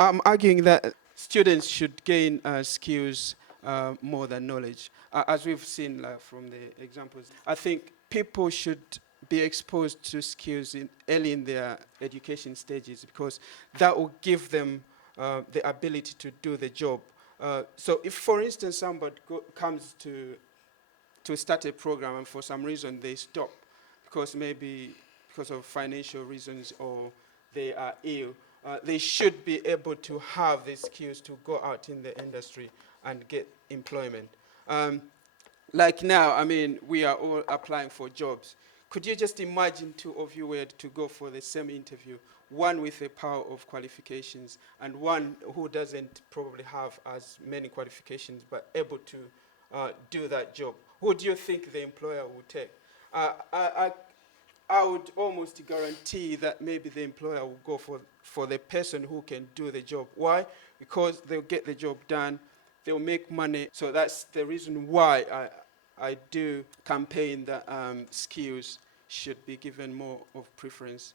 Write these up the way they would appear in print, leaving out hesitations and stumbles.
I'm arguing that students should gain skills more than knowledge. As we've seen from the examples, I think people should be exposed to skills early in their education stages because that will give them the ability to do the job. So if, for instance, somebody comes to start a program and for some reason they stop because maybe because of financial reasons or they are ill, they should be able to have the skills to go out in the industry and get employment. Like now, I mean, we are all applying for jobs. Could you just imagine two of you were to go for the same interview, one with a power of qualifications and one who doesn't probably have as many qualifications but able to do that job? Who do you think the employer would take? I would almost guarantee that maybe the employer will go for the person who can do the job. Why? Because they'll get the job done, they'll make money. So that's the reason why I do campaign that skills should be given more of preference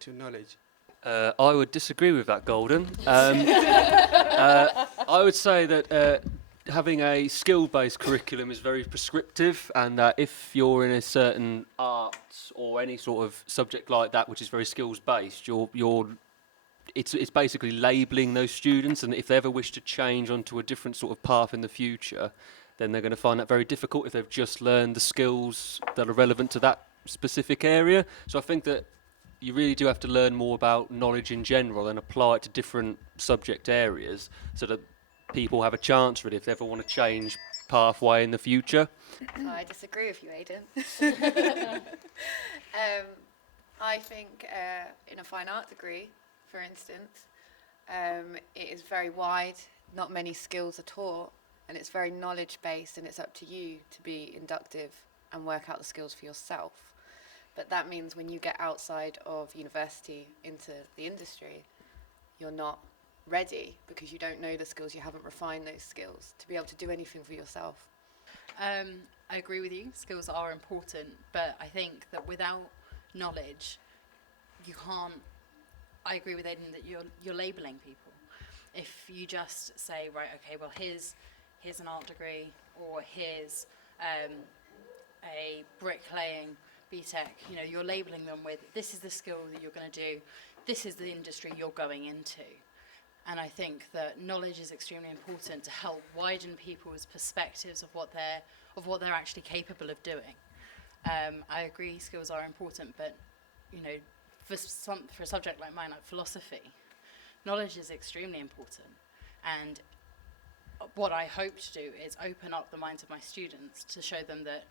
to knowledge. I would disagree with that, Golden. I would say that having a skill-based curriculum is very prescriptive, and that if you're in a certain art or any sort of subject like that, which is very skills-based, it's basically labelling those students, and if they ever wish to change onto a different sort of path in the future, then they're going to find that very difficult if they've just learned the skills that are relevant to that specific area. So I think that you really do have to learn more about knowledge in general and apply it to different subject areas so that people have a chance really if they ever want to change pathway in the future. I disagree with you, Aidan. I think in a fine art degree, for instance, it is very wide, not many skills are taught, and it's very knowledge based, and it's up to you to be inductive and work out the skills for yourself. But that means when you get outside of university into the industry, you're not ready because you don't know the skills, you haven't refined those skills to be able to do anything for yourself. I agree with you, skills are important, but I think that without knowledge, you can't. I agree with Aidan that you're labelling people. If you just say, right, okay, well here's an art degree, or here's a bricklaying BTEC, you're labelling them with, this is the skill that you're going to do, this is the industry you're going into. And I think that knowledge is extremely important to help widen people's perspectives of what they're actually capable of doing. I agree skills are important, but for a subject like mine, like philosophy, knowledge is extremely important. And what I hope to do is open up the minds of my students to show them that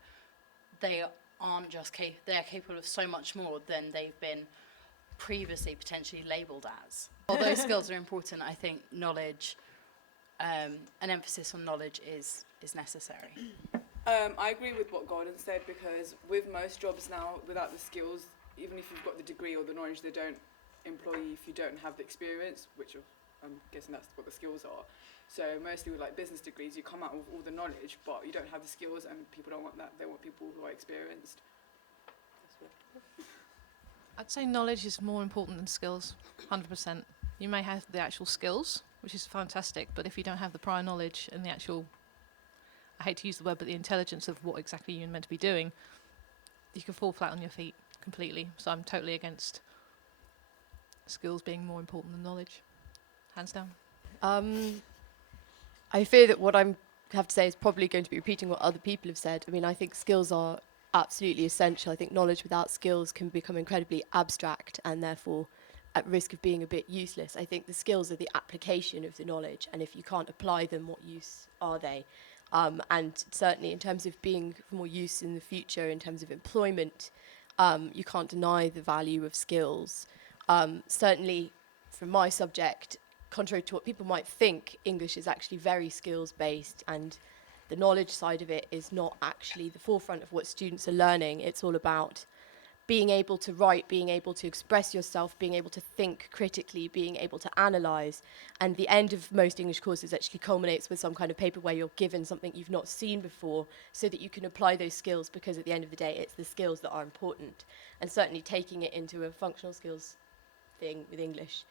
they aren't just they are capable of so much more than they've been previously potentially labelled as. Although skills are important, I think knowledge, an emphasis on knowledge is necessary. I agree with what Golden said, because with most jobs now, without the skills, even if you've got the degree or the knowledge, they don't employ you if you don't have the experience, which I'm guessing that's what the skills are. So mostly with like business degrees, you come out with all the knowledge, but you don't have the skills, and people don't want that. They want people who are experienced. I'd say knowledge is more important than skills, 100%. You may have the actual skills, which is fantastic, but if you don't have the prior knowledge and the actual, I hate to use the word, but the intelligence of what exactly you're meant to be doing, you can fall flat on your feet completely. So I'm totally against skills being more important than knowledge, hands down. I fear that what I have to say is probably going to be repeating what other people have said. I mean, I think skills are absolutely essential. I think knowledge without skills can become incredibly abstract and therefore at risk of being a bit useless. I think the skills are the application of the knowledge, and if you can't apply them, what use are they? And certainly in terms of being for more use in the future, in terms of employment, you can't deny the value of skills. Certainly from my subject, contrary to what people might think, English is actually very skills-based, and the knowledge side of it is not actually the forefront of what students are learning. It's all about being able to write, being able to express yourself, being able to think critically, being able to analyse. And the end of most English courses actually culminates with some kind of paper where you're given something you've not seen before so that you can apply those skills, because at the end of the day, it's the skills that are important. And certainly taking it into a functional skills thing with English,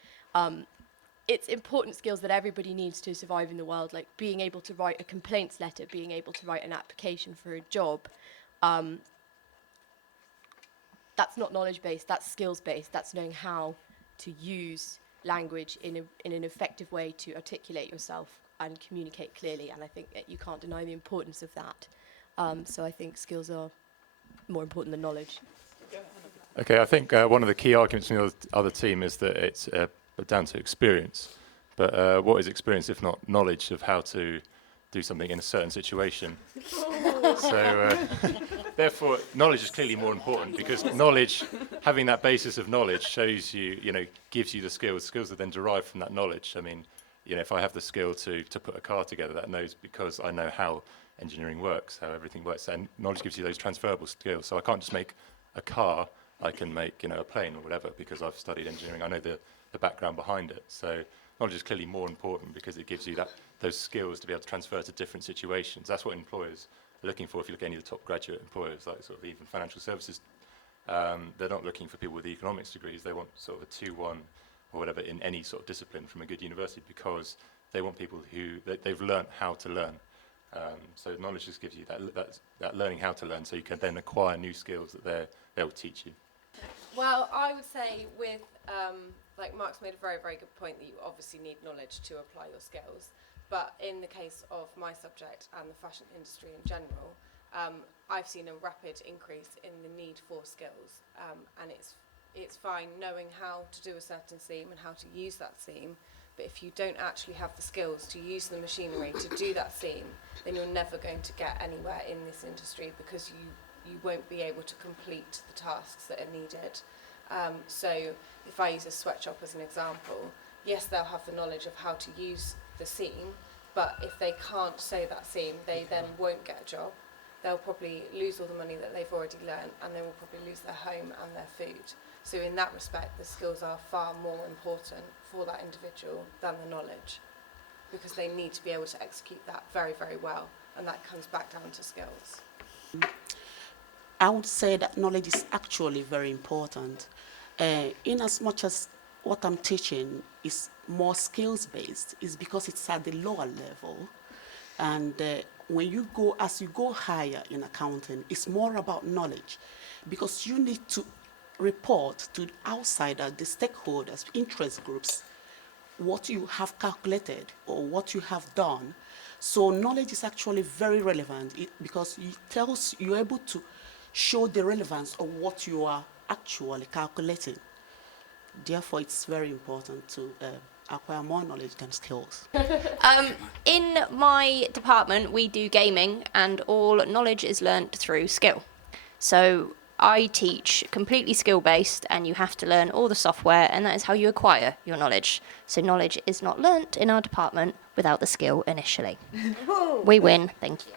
it's important skills that everybody needs to survive in the world, like being able to write a complaints letter, being able to write an application for a job. That's not knowledge-based, that's skills-based. That's knowing how to use language in an effective way to articulate yourself and communicate clearly. And I think that you can't deny the importance of that. So I think skills are more important than knowledge. Okay, I think one of the key arguments from the other team is that it's down to experience. But what is experience if not knowledge of how to do something in a certain situation? So, therefore, knowledge is clearly more important, because knowledge, having that basis of knowledge, shows you, gives you the skills. Skills are then derived from that knowledge. I mean, if I have the skill to put a car together, that knows because I know how engineering works, how everything works, and knowledge gives you those transferable skills. So I can't just make a car. I can make, a plane or whatever, because I've studied engineering. I know the background behind it. So knowledge is clearly more important, because it gives you those skills to be able to transfer to different situations. That's what employers are looking for. If you look at any of the top graduate employers, like sort of even financial services, they're not looking for people with economics degrees. They want sort of a 2-1 or whatever in any sort of discipline from a good university, because they want people who they've learnt how to learn. So knowledge just gives you that learning how to learn, so you can then acquire new skills that they'll teach you. Well, I would say with, like Mark's made a very, very good point that you obviously need knowledge to apply your skills. But in the case of my subject and the fashion industry in general, I've seen a rapid increase in the need for skills. And it's fine knowing how to do a certain seam and how to use that seam. But if you don't actually have the skills to use the machinery to do that seam, then you're never going to get anywhere in this industry, because you won't be able to complete the tasks that are needed. So if I use a sweatshop as an example, yes, they'll have the knowledge of how to use the seam, but if they can't sew that seam, they then won't get a job. They'll probably lose all the money that they've already learned, and they will probably lose their home and their food. So in that respect, the skills are far more important for that individual than the knowledge, because they need to be able to execute that very, very well, and that comes back down to skills. I would say that knowledge is actually very important. In as much as what I'm teaching is more skills-based, is because it's at the lower level. And when you go higher in accounting, it's more about knowledge, because you need to report to outsiders, the stakeholders, interest groups, what you have calculated or what you have done. So knowledge is actually very relevant, because you're able to show the relevance of what you are actually calculating. Therefore, it's very important to acquire more knowledge than skills. In my department, we do gaming, and all knowledge is learnt through skill. So I teach completely skill-based, and you have to learn all the software, and that is how you acquire your knowledge. So knowledge is not learnt in our department without the skill initially. We win, thank you.